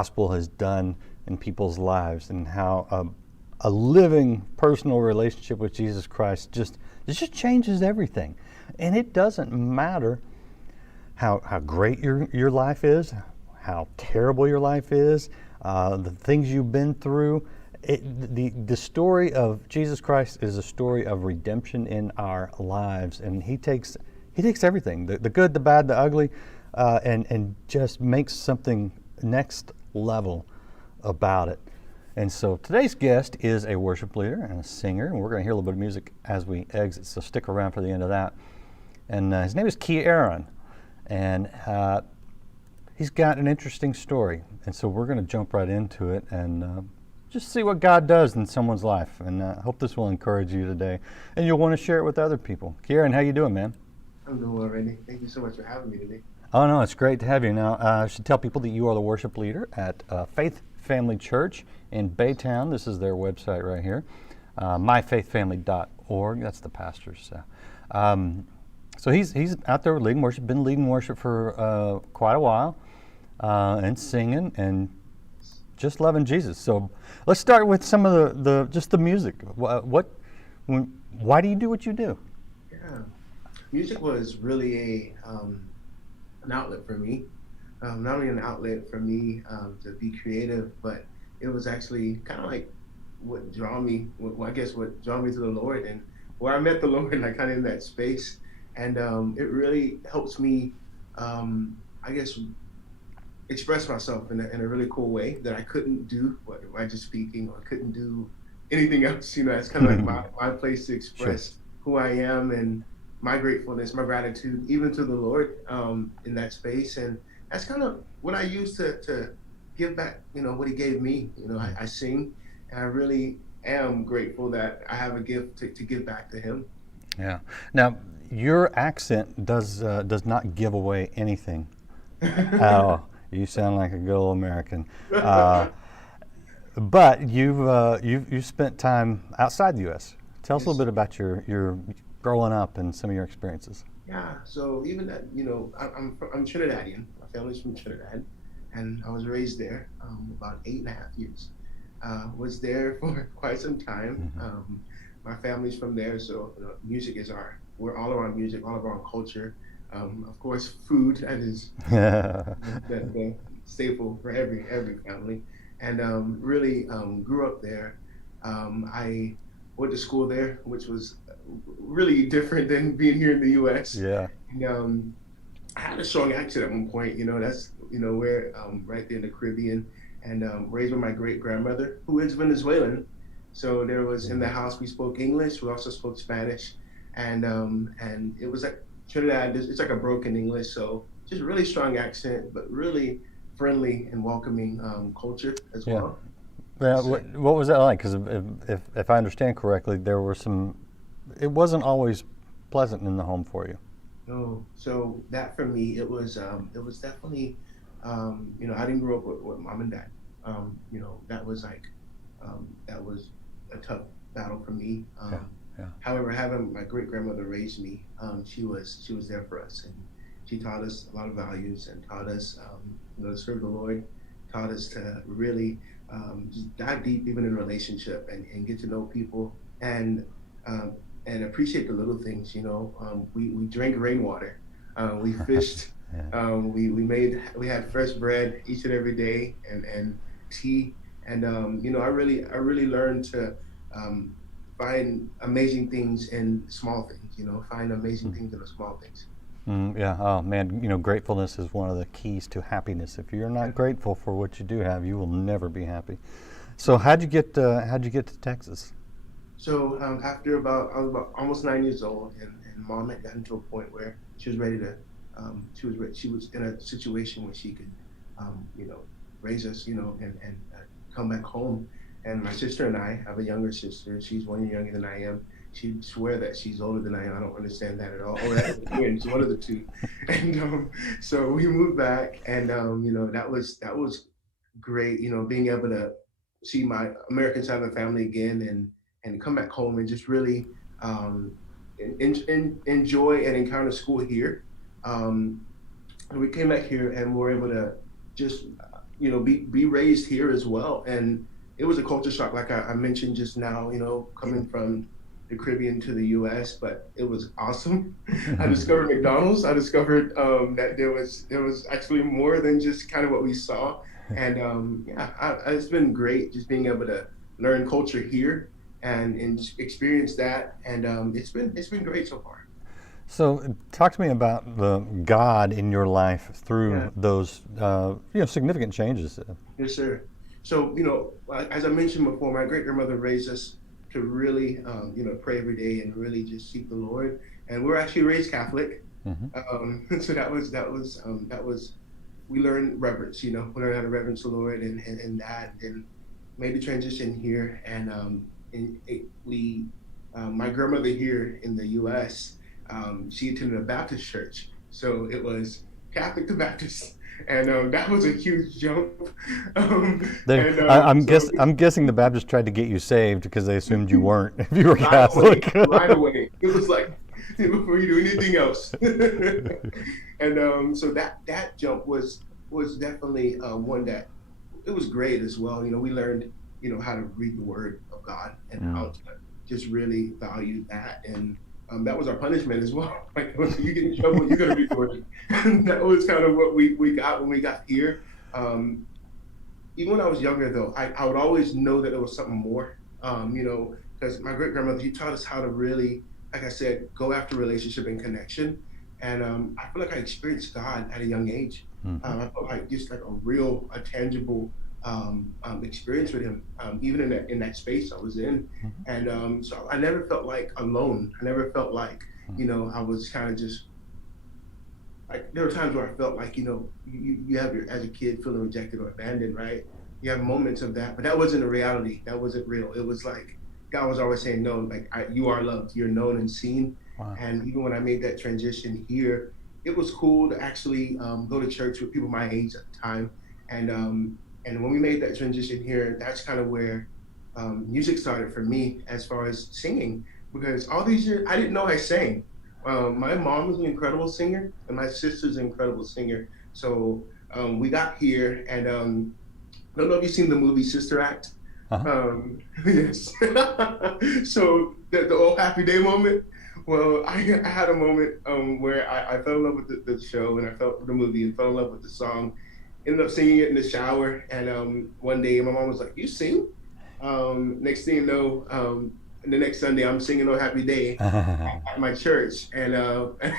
gospel has done in people's lives, and how a living personal relationship with Jesus Christ it just changes everything. And it doesn't matter how great your life is, how terrible your life is, the things you've been through. The story of Jesus Christ is a story of redemption in our lives, and He takes everything, the good, the bad, the ugly, and just makes something next level about it. And so today's guest is a worship leader and a singer, and we're going to hear a little bit of music as we exit, so stick around for the end of that. And his name is Key Aaron, and he's got an interesting story, and so we're going to jump right into it and just see what God does in someone's life. And I hope this will encourage you today, and you'll want to share it with other people. Key Aaron, how you doing, man? I'm doing well, Randy. Thank you so much for having me today. Oh, no, it's great to have you. Now, I should tell people that you are the worship leader at Faith Family Church in Baytown. This is their website right here, myfaithfamily.org. That's the pastor's. So he's out there leading worship, been leading worship for quite a while, and singing and just loving Jesus. So let's start with some of the music. Why do you do what you do? Yeah, music was really an outlet for me. Not only an outlet for me to be creative, but it was actually kind of like what drew me to the Lord, and where I met the Lord, like kind of in that space. And it really helps me, I guess, express myself in a really cool way that I couldn't do by just speaking, or couldn't do anything else. You know, it's kind of like my place to express who I am and my gratefulness, my gratitude, even to the Lord in that space. And that's kind of what I use to give back, you know, what He gave me. You know, I sing, and I really am grateful that I have a gift to give back to Him. Yeah. Now, your accent does not give away anything at all. You sound like a good old American. But you've spent time outside the U.S. Tell us a little bit about your growing up and some of your experiences. Yeah. So even that, you know, I'm Trinidadian. My family's from Trinidad, and I was raised there about 8.5 years. Was there for quite some time. My family's from there, so you know, music is we're all around music, all around culture. Of course, food, that is the staple for every family. And really grew up there. I went to school there, which was really different than being here in the U.S. Yeah. And, I had a strong accent at one point. You know, that's we're right there in the Caribbean, and raised with my great grandmother, who is Venezuelan. So there was in the house we spoke English, we also spoke Spanish, and it was like Trinidad. It's like a broken English, so just really strong accent, but really friendly and welcoming culture as well. Yeah. What was that like? Because if I understand correctly, there were it wasn't always pleasant in the home for you. No, so that for me, it was definitely, I didn't grow up with mom and dad. That was that was a tough battle for me. Yeah. However, having my great grandmother raise me, she was there for us, and she taught us a lot of values and taught us, to serve the Lord, taught us to really just dive deep even in relationship and get to know people and appreciate the little things. We drank rainwater, we fished, Yeah. we had fresh bread each and every day and tea, and I really learned to find amazing things in small things. Find amazing things in the small things. Yeah. Oh man, gratefulness is one of the keys to happiness. If you're not grateful for what you do have, you will never be happy. So how'd you get to Texas? So after I was about almost 9 years old, and mom had gotten to a point where she was ready to, she was in a situation where she could, raise us, and come back home. And my sister and I have a younger sister. She's 1 year younger than I am. She'd swear that she's older than I am. I don't understand that at all. Oh, that's twins, one of the two. And so we moved back, and that was great. Being able to see my American side of the family again, and come back home and just really enjoy and encounter school here. We came back here and were able to just be raised here as well. And it was a culture shock, like I mentioned just now, coming from the Caribbean to the U.S., but it was awesome. I discovered McDonald's. I discovered that there was actually more than just kind of what we saw. And it's been great just being able to learn culture here and experience that. And it's been great so far. So, talk to me about the God in your life through Yeah. those significant changes. Yes, sir. So, as I mentioned before, my great grandmother raised us to really, pray every day and really just seek the Lord. And we're actually raised Catholic, so that was we learned reverence. We learned how to reverence the Lord and that, and made the transition here. My grandmother here in the U.S. She attended a Baptist church, so it was Catholic to Baptist, and that was a huge jump. I'm guessing the Baptists tried to get you saved because they assumed you weren't if you were right Catholic. away, right away. It was like before you do anything else, and so that jump was definitely one that it was great as well. We learned how to read the Word of God and how to just really value that. And that was our punishment as well. Like, when you get in trouble, you're going to be tortured. And that was kind of what we got when we got here. Even when I was younger, though, I would always know that there was something more, because my great grandmother, she taught us how to really, like I said, go after relationship and connection. And I feel like I experienced God at a young age. I felt like just like a tangible experience with him, even in that space I was in. And so I never felt like alone. I never felt like, I was kind of just like, there were times where I felt like, you have as a kid feeling rejected or abandoned, right? You have moments of that, but that wasn't a reality. That wasn't real. It was like, God was always saying, no, like, you are loved, you're known and seen. Wow. And even when I made that transition here, it was cool to actually go to church with people my age at the time. And when we made that transition here, that's kind of where music started for me as far as singing, because all these years, I didn't know I sang. My mom was an incredible singer, and my sister's an incredible singer. So we got here, and I don't know if you've seen the movie Sister Act. Yes. So the old Happy Day moment. Well, I had a moment where I fell in love with the show, and I felt the movie and fell in love with the song. Ended up singing it in the shower, and one day my mom was like, "You sing?" Next thing you know, the next Sunday I'm singing "Oh Happy Day" at my church, and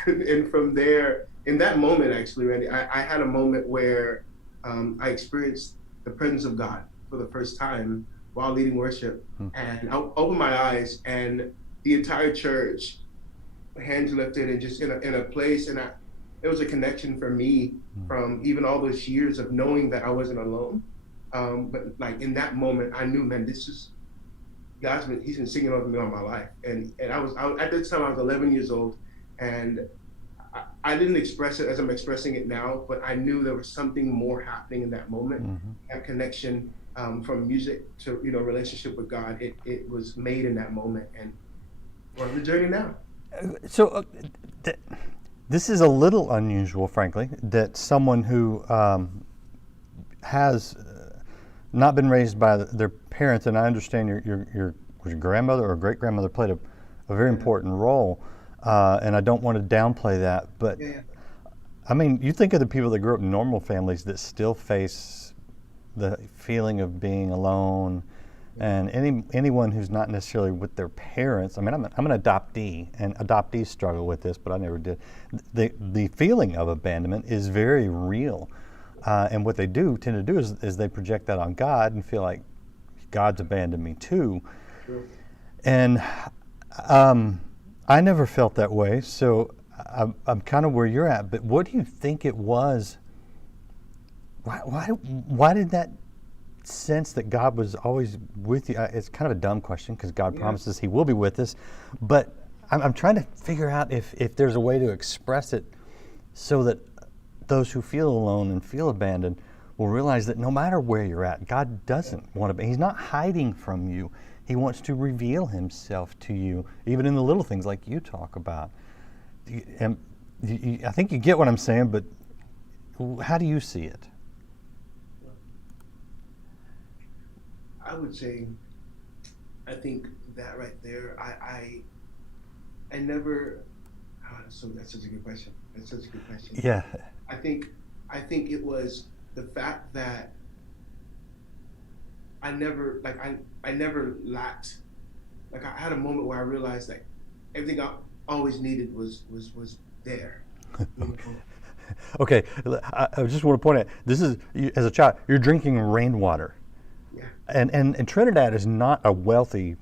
and from there, in that moment, actually, Randy, I had a moment where I experienced the presence of God for the first time while leading worship, and I opened my eyes, and the entire church, hands lifted, and just in a place, and it was a connection for me from even all those years of knowing that I wasn't alone. But like in that moment, I knew, man, this is he's been singing over me all my life. And I was at this time I was 11 years old, and I didn't express it as I'm expressing it now, but I knew there was something more happening in that moment. That connection from music to relationship with God, it was made in that moment, and we're on the journey now. So this is a little unusual, frankly, that someone who has not been raised by their parents, and I understand your grandmother or great grandmother played a very important role, and I don't want to downplay that, but I mean, you think of the people that grew up in normal families that still face the feeling of being alone, and anyone who's not necessarily with their parents. I mean, I'm an adoptee, and adoptees struggle with this, but I never did. The feeling of abandonment is very real, and what they tend to do is they project that on God and feel like God's abandoned me too. Sure. And I never felt that way, so I'm kind of where you're at. But what do you think it was? Why did that sense that God was always with you? It's kind of a dumb question because God promises He will be with us, but I'm trying to figure out if there's a way to express it so that those who feel alone and feel abandoned will realize that no matter where you're at, God doesn't want to be. He's not hiding from you. He wants to reveal Himself to you, even in the little things like you talk about. And I think you get what I'm saying, but how do you see it? I would say, I think that right there, I never. So that's such a good question. That's such a good question. Yeah. I think I think it was the fact that I never lacked. Like I had a moment where I realized that everything I always needed was there. You know? Okay, I just want to point out, this is, as a child, you're drinking rainwater. Yeah, And Trinidad is not a wealthy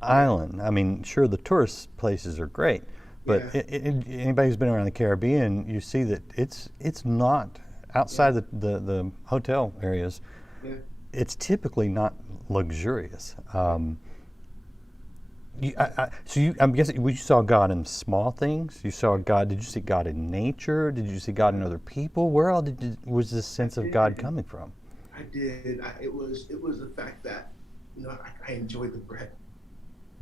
yeah, island. I mean, sure, the tourist places are great, but yeah, anybody who's been around the Caribbean, you see that it's not yeah, outside the hotel areas. yeah. It's typically not luxurious. I'm guessing you saw God in small things. You saw God. Did you see God in nature? Did you see God in other people? Where all was this I sense of God did. coming from? I did. It was the fact that I enjoyed the bread.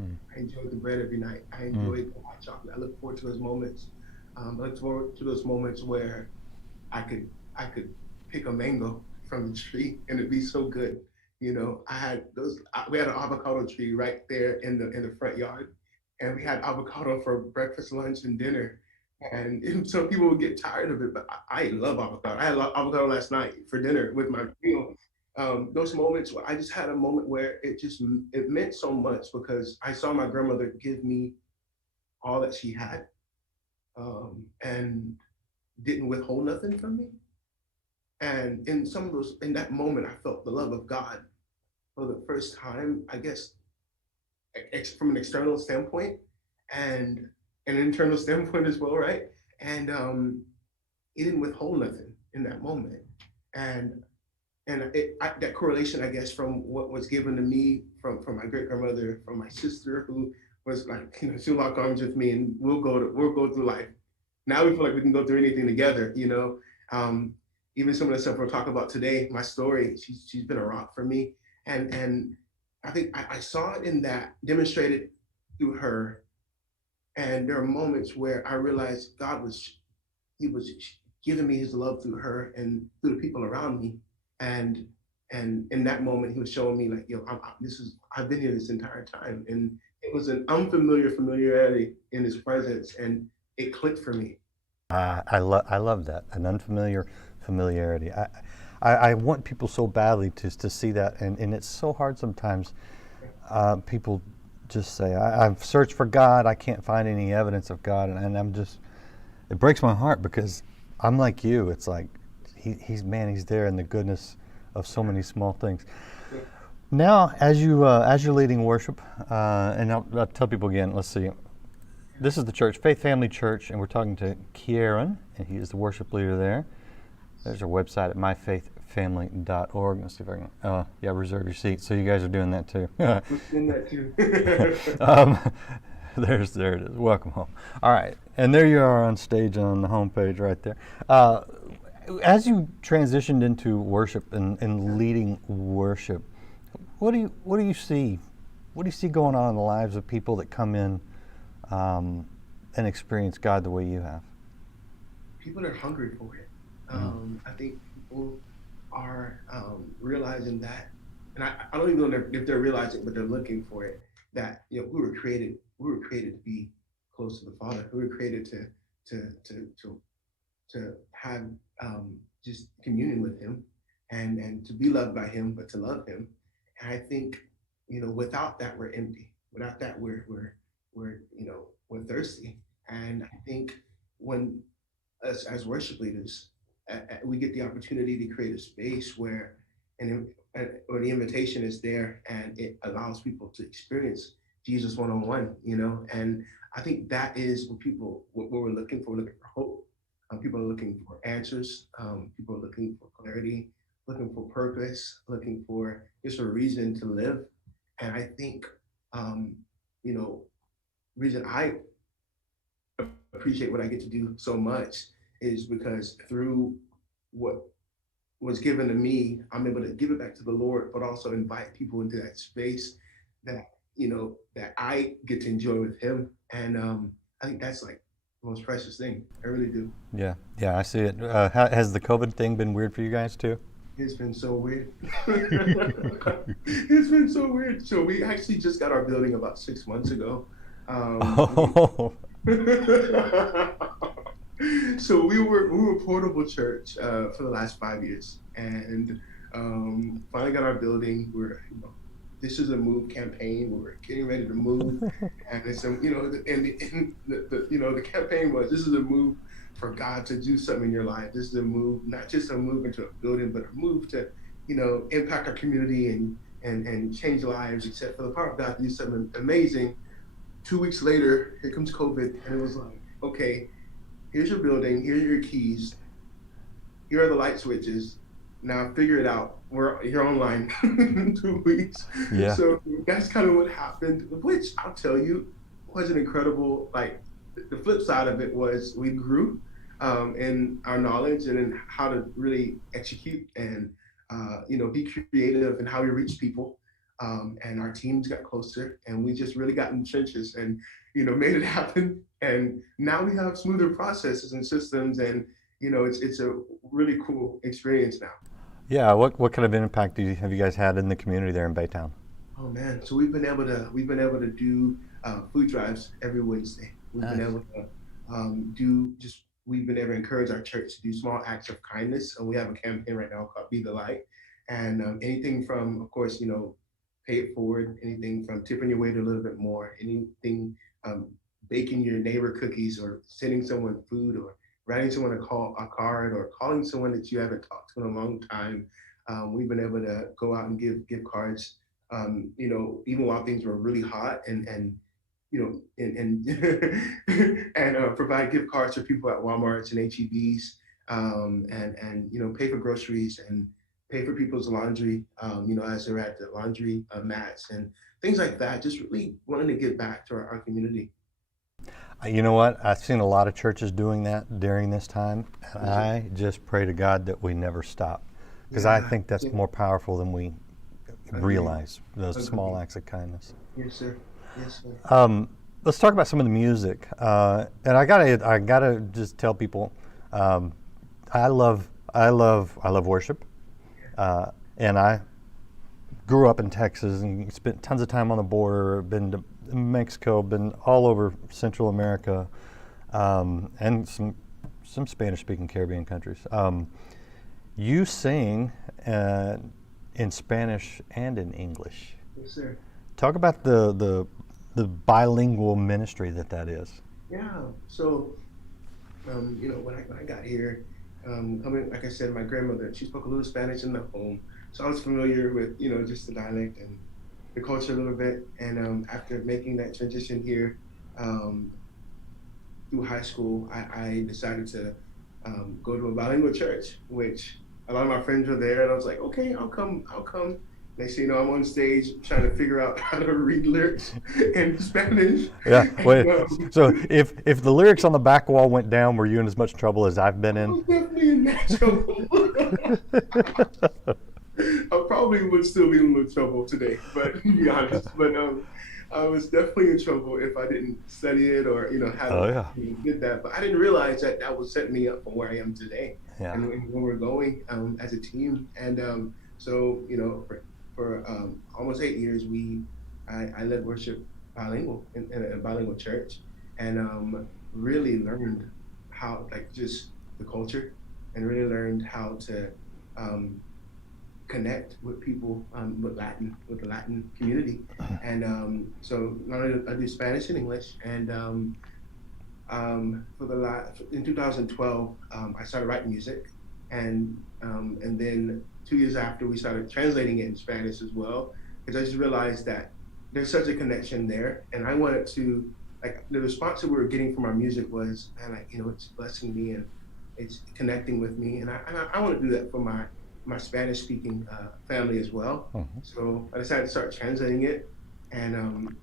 Mm. I enjoyed the bread every night. I Mm. enjoyed the hot chocolate. I look forward to those moments. I look forward to those moments where I could pick a mango from the tree and it'd be so good. I had those. We had an avocado tree right there in the front yard, and we had avocado for breakfast, lunch, and dinner. And some people would get tired of it, but I love avocado. I had avocado last night for dinner with my meal. Those moments where I just had a moment where it meant so much because I saw my grandmother give me all that she had, and didn't withhold nothing from me. And in that moment, I felt the love of God for the first time, I guess, from an external standpoint and an internal standpoint as well, right? And he didn't withhold nothing in that moment. And that correlation, I guess, from what was given to me from my great grandmother, from my sister, who was like, she'll lock arms with me, and we'll go through life. Now we feel like we can go through anything together. Um, Even some of the stuff we'll talk about today, my story, she's been a rock for me, and I think I saw it in that demonstrated through her. And there are moments where I realized he was giving me his love through her and through the people around me. And and in that moment, he was showing me like, I've been here this entire time, and it was an unfamiliar familiarity in his presence, and it clicked for me. I love that, an unfamiliar familiarity. I want people so badly to see that, and it's so hard sometimes. People just say, I've searched for God, I can't find any evidence of God, and it breaks my heart because I'm like you. It's like he's there in the goodness of so many small things. Yeah. Now, as you're leading worship, and I'll tell people again. Let's see. This is the church, Faith Family Church, and we're talking to Kieran, and he is the worship leader there. There's our website at myfaithfamily.org. Let's see if I can, reserve your seat. So you guys are doing that too. We're doing that too. um, there it is. Welcome home. All right, and there you are on stage on the homepage right there. As you transitioned into worship and leading worship, what do you see? What do you see going on in the lives of people that come in and experience God the way you have? People are hungry for it. I think people are realizing that, and I don't even know if they're realizing, but they're looking for it. That we were created to be close to the Father. We were created to have just communion with Him, and to be loved by Him, but to love Him. And I think without that we're empty. Without that we're thirsty. And I think when us as worship leaders, we get the opportunity to create a space where the invitation is there, and it allows people to experience Jesus one-on-one. And I think that is what we're looking for. We're looking for hope. People are looking for answers. People are looking for clarity, looking for purpose, looking for just a reason to live. And I think, you know, reason I appreciate what I get to do so much is because through what was given to me, I'm able to give it back to the Lord, but also invite people into that space that I get to enjoy with Him. And I think that's like the most precious thing. I really do. Yeah, I see it. Has the COVID thing been weird for you guys too? It's been so weird. It's been so weird. So we actually just got our building about 6 months ago. We Oh, so we were portable church for the last 5 years, and finally got our building. This is a move campaign. We were getting ready to move, and it's the campaign was, this is a move for God to do something in your life. This is a move, not just a move into a building, but a move to impact our community and change lives, except for the power of God to do something amazing. 2 weeks later, here comes COVID, and it was like, okay, here's your building, here's your keys, here are the light switches. Now figure it out. We're here online in 2 weeks. yeah. So that's kind of what happened, which I'll tell you was an incredible, like, the flip side of it was we grew in our knowledge and in how to really execute and, be creative in how we reach people. And our teams got closer, and we just really got in the trenches and, made it happen. And now we have smoother processes and systems, and, it's a really cool experience now. Yeah, what kind of impact have you guys had in the community there in Baytown? Oh man, so we've been able to do food drives every Wednesday. We've been Nice. able to do just we've been able to encourage our church to do small acts of kindness. And we have a campaign right now called Be the Light, and anything from, of course, pay it forward, anything from tipping your waiter a little bit more, anything, baking your neighbor cookies, or sending someone food, or writing someone a card, or calling someone that you haven't talked to in a long time. We've been able to go out and give gift cards, even while things were really hot, and provide gift cards for people at Walmart's and HEBs, and pay for groceries and pay for people's laundry, as they're at the laundry mats and things like that. Just really wanting to give back to our community. You know what? I've seen a lot of churches doing that during this time, and I just pray to God that we never stop, because I Yeah, think that's yeah, more powerful than we agreed, realize, those small agreed. acts of kindness. Yes, sir. Yes, sir. Let's talk about some of the music, and I gotta just tell people, um, I love worship, and I grew up in Texas and spent tons of time on the border. Been to Mexico, been all over Central America, and some Spanish-speaking Caribbean countries. You sing in Spanish and in English. Yes, sir. Talk about the bilingual ministry that is. Yeah. So, when I got here, coming, like I said, my grandmother, she spoke a little Spanish in the home, so I was familiar with, just the dialect and the culture a little bit. And after making that transition here, um, through high school, I decided to go to a bilingual church, which a lot of my friends were there, and I was like, okay, I'll come, I'll come. Next thing you know, I'm on stage trying to figure out how to read lyrics in Spanish. Yeah. Wait. And, So if the lyrics on the back wall went down, were you in as much trouble as I've been I in? was definitely in that trouble. I probably would still be in a little trouble today, but to be honest, but I was definitely in trouble if I didn't study it, or Oh hadn't yeah. did that. But I didn't realize that that was setting me up for where I am today, Yeah. and when we're going as a team. And so for almost 8 years, I led worship bilingual in a bilingual church, and really learned how, like, just the culture, and really learned how to um, connect with people, with the Latin community. And so not only I do Spanish and English, and for the last in 2012, I started writing music, and then 2 years after, we started translating it in Spanish as well, because I just realized that there's such a connection there, and I wanted to, like, the response that we were getting from our music was, man, it's blessing me, and it's connecting with me, and I want to do that for my Spanish speaking family as well. Mhm. So I decided to start translating it, and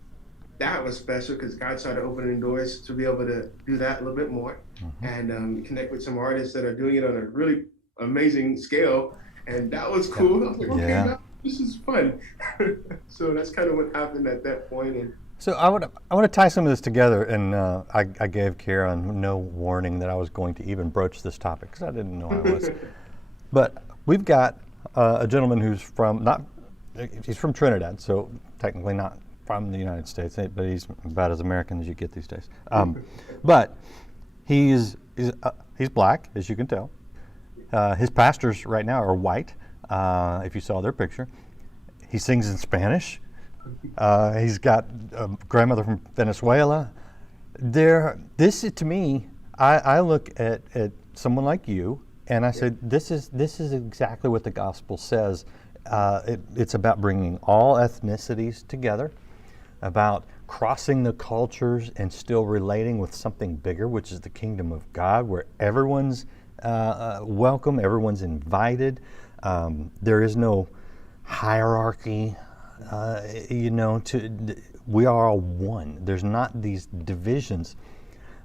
that was special because God started opening doors to be able to do that a little bit more, Mhm. and connect with some artists that are doing it on a really amazing scale, and that was Yeah. cool. I was like, okay, Yeah. now this is fun. So that's kind of what happened at that point, and So I want to tie some of this together, and I gave Karen no warning that I was going to even broach this topic because I didn't know I was. But we've got a gentleman who's he's from Trinidad, so technically not from the United States, but he's about as American as you get these days. But he's black, as you can tell. His pastors right now are white, if you saw their picture. He sings in Spanish. He's got a grandmother from Venezuela. This is, to me, I look at someone like you, and I said, this is exactly what the gospel says. It's about bringing all ethnicities together, about crossing the cultures and still relating with something bigger, which is the kingdom of God, where everyone's welcome, everyone's invited. There is no hierarchy. We are all one. There's not these divisions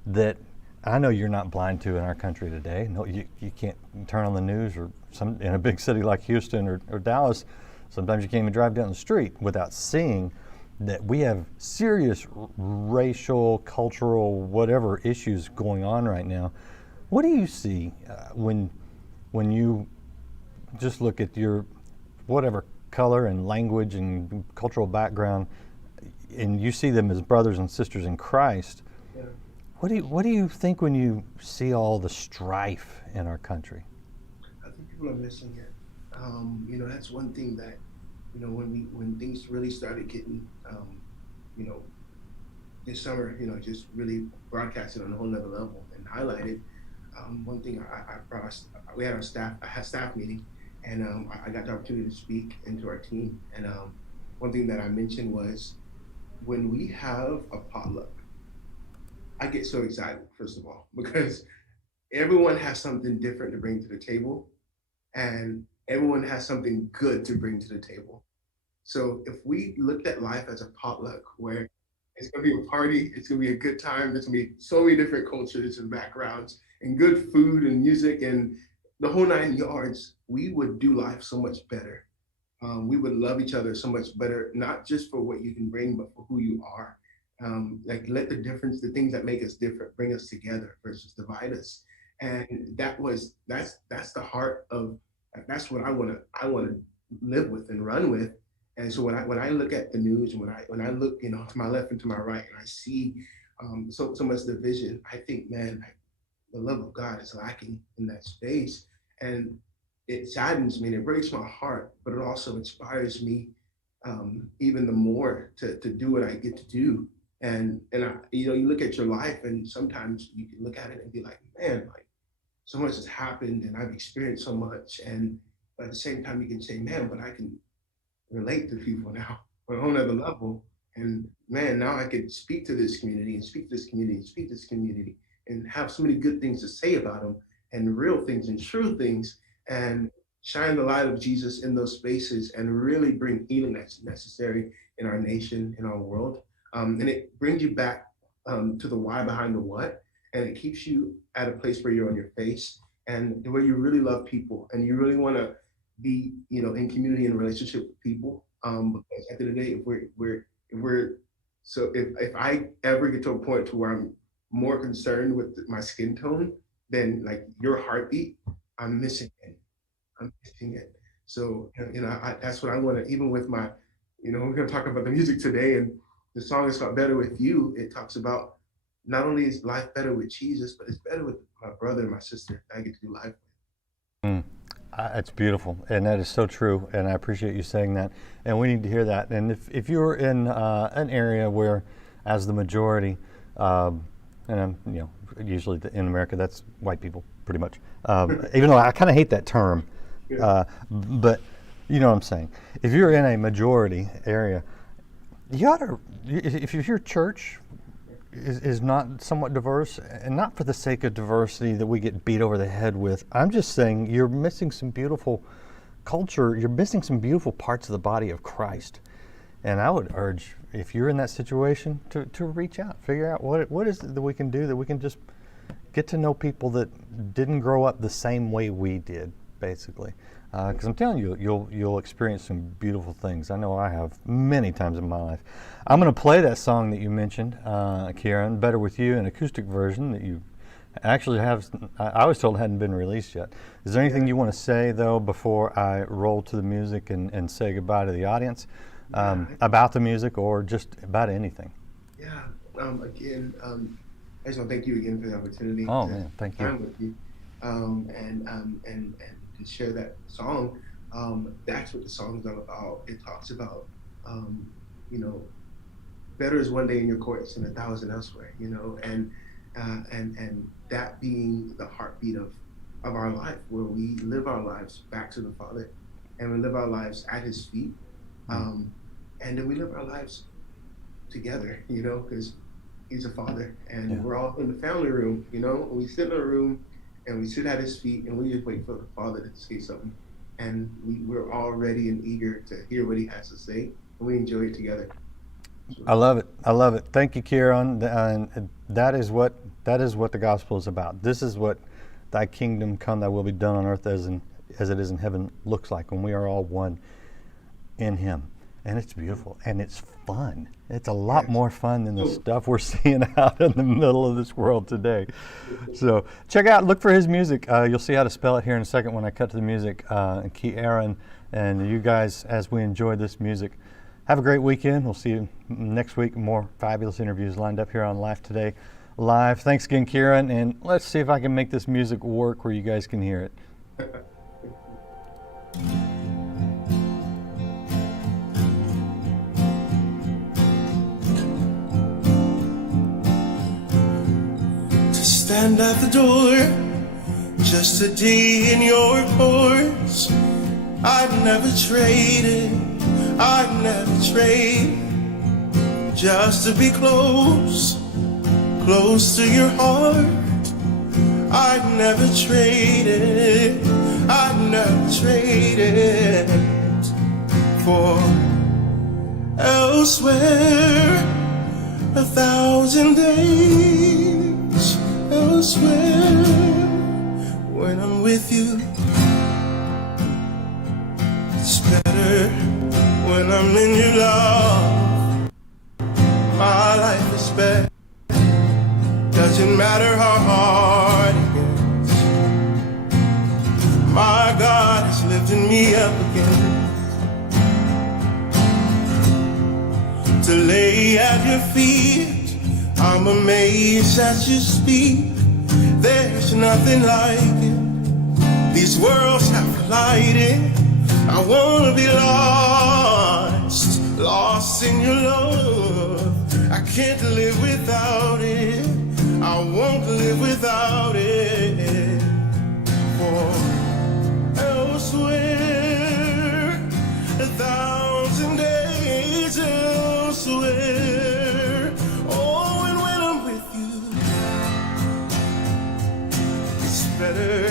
that I know you're not blind to in our country today. No, you can't turn on the news or in a big city like Houston or Dallas. Sometimes you can't even drive down the street without seeing that we have serious racial, cultural, whatever issues going on right now. What do you see when you just look at your whatever color and language and cultural background, and you see them as brothers and sisters in Christ? Yeah. What do you think when you see all the strife in our country? I think people are missing it. That's one thing that, when things really started getting, this summer, just really broadcasted on a whole nother level and highlighted. One thing I brought, we had a staff meeting, and I got the opportunity to speak into our team. And one thing that I mentioned was, when we have a potluck, I get so excited, first of all, because everyone has something different to bring to the table, and everyone has something good to bring to the table. So if we looked at life as a potluck, where it's going to be a party, it's going to be a good time, there's going to be so many different cultures and backgrounds, and good food and music and the whole 9 yards, we would do life so much better. We would love each other so much better, not just for what you can bring, but for who you are. Let the things that make us different, bring us together versus divide us. And that's the heart of, that's what I want to live with and run with. And so when I look at the news, and when I look, to my left and to my right, and I see so much division, I think, man, the love of God is lacking in that space. And it saddens me and it breaks my heart, but it also inspires me even the more to do what I get to do. And you look at your life, and sometimes you can look at it and be like, man, like, so much has happened and I've experienced so much. And at the same time, you can say, man, but I can relate to people now on a whole nother level. And man, now I can speak to this community and speak to this community and speak to this community and have so many good things to say about them, and real things and true things, and shine the light of Jesus in those spaces and really bring healing that's necessary in our nation, in our world. And it brings you back to the why behind the what, and it keeps you at a place where you're on your face and where you really love people and you really want to be, in community and relationship with people. Because at the end of the day, if I ever get to a point to where I'm more concerned with my skin tone than like your heartbeat, I'm missing it. I'm missing it. So, that's what I want to, even with my, we're going to talk about the music today, and the song is called Better With You. It talks about not only is life better with Jesus, but it's better with my brother and my sister that I get to do life with. It's beautiful, and that is so true, and I appreciate you saying that, and we need to hear that. And if you're in an area where, as the majority, usually in America that's white people, pretty much, even though I kind of hate that term, but you know what I'm saying. If you're in a majority area, you ought to, if your church is not somewhat diverse, and not for the sake of diversity that we get beat over the head with. I'm just saying you're missing some beautiful culture. You're missing some beautiful parts of the body of Christ. And I would urge, if you're in that situation, to reach out, figure out what is it that we can do, that we can just get to know people that didn't grow up the same way we did, basically. Because I'm telling you, you'll experience some beautiful things. I know I have many times in my life. I'm going to play that song that you mentioned, Kieran, Better With You, an acoustic version that you Actually, I was told it hadn't been released yet. Is there anything you want to say, though, before I roll to the music and say goodbye to the audience about the music or just about anything? Yeah. Again, I just want to thank you again for the opportunity Oh, to man, thank time you. with you, and to share that song. That's what the song's all about. It talks about, um, you know, better is one day in your courts than 1,000 elsewhere. And that being the heartbeat of our life, where we live our lives back to the Father, and we live our lives at His feet, um, and then we live our lives together. Because He's a Father, and Yeah. we're all in the family room. We sit in a room, and we sit at His feet, and we just wait for the Father to say something, and we're all ready and eager to hear what He has to say, and we enjoy it together. I love it. I love it. Thank you, Kieran. And that is what the gospel is about. This is what Thy kingdom come, Thy will be done on earth as it is in heaven looks like when we are all one in Him. And it's beautiful and it's fun. It's a lot more fun than the stuff we're seeing out in the middle of this world today. So look for his music. You'll see how to spell it here in a second when I cut to the music. Kieran and you guys, as we enjoy this music, have a great weekend. We'll see you next week. More fabulous interviews lined up here on Life Today Live. Thanks again, Kieran. And let's see if I can make this music work where you guys can hear it. To stand at the door, just a day in your courts. I'd never trade it. I'd never trade just to be close to your heart. I'd never trade it. I'd never trade it for elsewhere. 1,000 days elsewhere. When I'm with you, it's better. When I'm in your love, my life is better. Doesn't matter how hard it gets. My God is lifting me up again to lay at your feet. I'm amazed at your speed. There's nothing like it. These worlds have collided. I wanna be lost in your love. I can't live without it. I won't live without it. For elsewhere, 1,000 days elsewhere. Oh, and when I'm with you, it's better.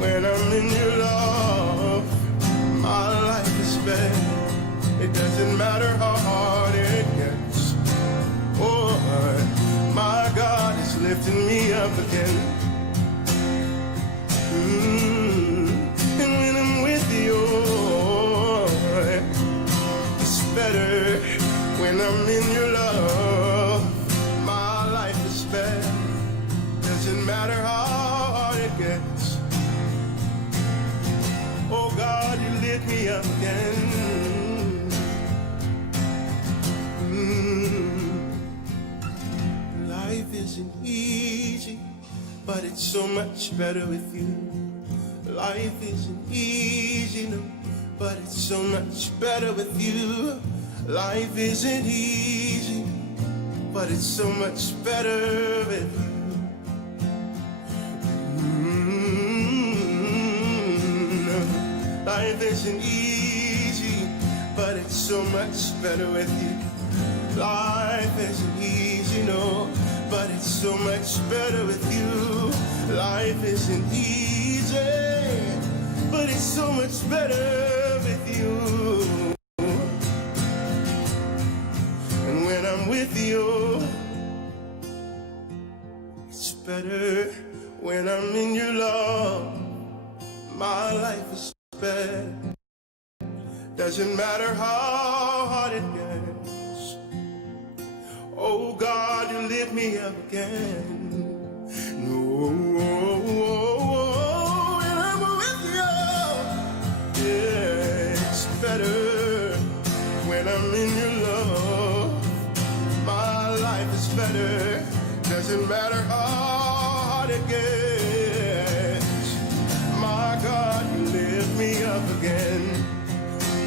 When I'm in your love, my life is better. It doesn't matter how hard it gets. Oh, my God is lifting me up again. And when I'm with you, it's better. When I'm in your love, my life is better. Doesn't matter how hard it gets. Oh God, you lift me up again. Life isn't easy, but it's so much better with you. Life isn't easy, no, but it's so much better with you. Life isn't easy, but it's so much better with you. Life isn't easy, but it's so much better with you. Life isn't easy, no, but it's so much better with you. Life isn't easy, but it's so much better with you. And when I'm with you, it's better. When I'm in your love, my life is better. Doesn't matter how hard it gets. Oh God, you lift me up again. When I'm with you, yeah, it's better. When I'm in your love, my life is better. Doesn't matter how hard it gets. My God, you lift me up again.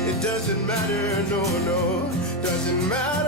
It doesn't matter, no, no, doesn't matter